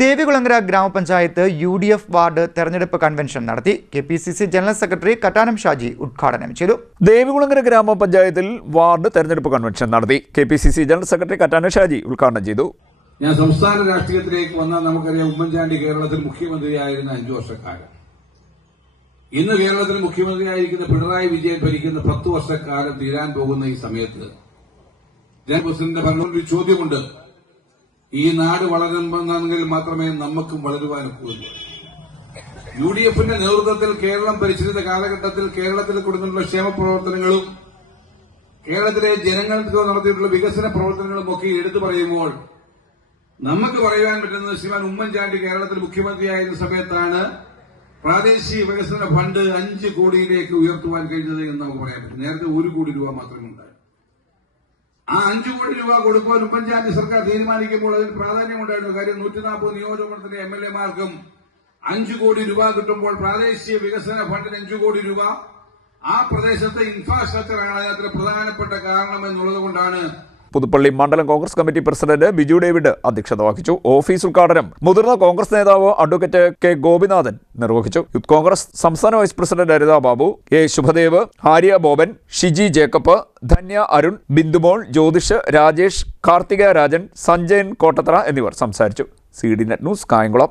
ദേവികുളങ്ങര ഗ്രാമപഞ്ചായത്ത് U D F ward തെരഞ്ഞെടുപ്പ് convention നടത്തി K P C C general secretary Kattanam Shaji ഉദ്ഘാടനം ചെയ്തു. ദേവികുളങ്ങര ഗ്രാമപഞ്ചായത്തിൽ വാർഡ് തെരഞ്ഞെടുപ്പ് കൺവെൻഷൻ നടത്തി K P C C general secretary Kattanam Shaji ഉദ്ഘാടനം ചെയ്തു. ഞാൻ സംസ്ഥാന രാഷ്ട്രീയത്തിലേക്ക് വന്നാൽ നമുക്കറിയാം ഉമ്മൻചാണ്ടി കേരളത്തിൽ മുഖ്യമന്ത്രിയായിരുന്ന അഞ്ചു വർഷക്കാലം. ഇന്ന് കേരളത്തിൽ മുഖ്യമന്ത്രിയായിരിക്കുന്ന പിണറായി വിജയൻ ഭരിക്കുന്ന പത്ത് വർഷക്കാലം തീരാൻ പോകുന്ന ഈ സമയത്ത് ഞാൻ പ്രസിഡന്റ് ഒരു ചോദ്യമുണ്ട്. ഈ നാട് വളരണമെന്നെങ്കിൽ മാത്രമേ നമുക്കും വളരുവാനൊക്കുള്ളൂ. യു ഡി എഫിന്റെ നേതൃത്വത്തിൽ കേരളം ഭരിച്ചിരുന്ന കാലഘട്ടത്തിൽ കേരളത്തിൽ കൊടുത്തിട്ടുള്ള ക്ഷേമ പ്രവർത്തനങ്ങളും കേരളത്തിലെ ജനങ്ങൾക്ക് നടത്തിയിട്ടുള്ള വികസന പ്രവർത്തനങ്ങളും ഒക്കെ എടുത്തു പറയുമ്പോൾ നമുക്ക് പറയാൻ പറ്റുന്നത് ശ്രീമാൻ ഉമ്മൻചാണ്ടി കേരളത്തിൽ മുഖ്യമന്ത്രിയായിരുന്ന സമയത്താണ് പ്രാദേശിക വികസന ഫണ്ട് അഞ്ച് കോടിയിലേക്ക് ഉയർത്തുവാൻ കഴിഞ്ഞത് എന്ന് നമുക്ക് പറയാൻ പറ്റും. നേരത്തെ ഒരു കോടി രൂപ മാത്രമേ ഉണ്ടായിരുന്നു ആ അഞ്ചു കോടി രൂപ കൊടുക്കുവാൻ ഉമ്മൻചാണ്ടി സർക്കാർ തീരുമാനിക്കുമ്പോൾ അതിന് പ്രാധാന്യമുണ്ടായിരുന്നു. കാര്യം നൂറ്റി നാൽപ്പത് നിയോജകമണ്ഡലത്തിലെ എം എൽ എമാർക്കും അഞ്ചു കോടി രൂപ കിട്ടുമ്പോൾ പ്രാദേശിക വികസന ഫണ്ടിന് അഞ്ചു കോടി രൂപ. ആ പ്രദേശത്തെ ഇൻഫ്രാസ്ട്രക്ചറാണ് അതിനകത്ത് പ്രധാനപ്പെട്ട കാരണം എന്നുള്ളത് കൊണ്ടാണ് പുതുപ്പള്ളി മണ്ഡലം Congress committee president Biju David അധ്യക്ഷത വഹിച്ചു. ഓഫീസ് ഉദ്ഘാടനം മുതിർന്ന കോൺഗ്രസ് നേതാവ് അഡ്വക്കേറ്റ് കെ ഗോപിനാഥൻ നിർവഹിച്ചു. യൂത്ത് കോൺഗ്രസ് സംസ്ഥാന vice president Aritha Babu A Shubhadev Arya Boban Shiji Jacob Dhanya Arun Bindumol Jyothish Rajesh Karthika Rajan Sanjayan Kottathra എന്നിവർ സംസാരിച്ചു. C D net news Kayamkulam.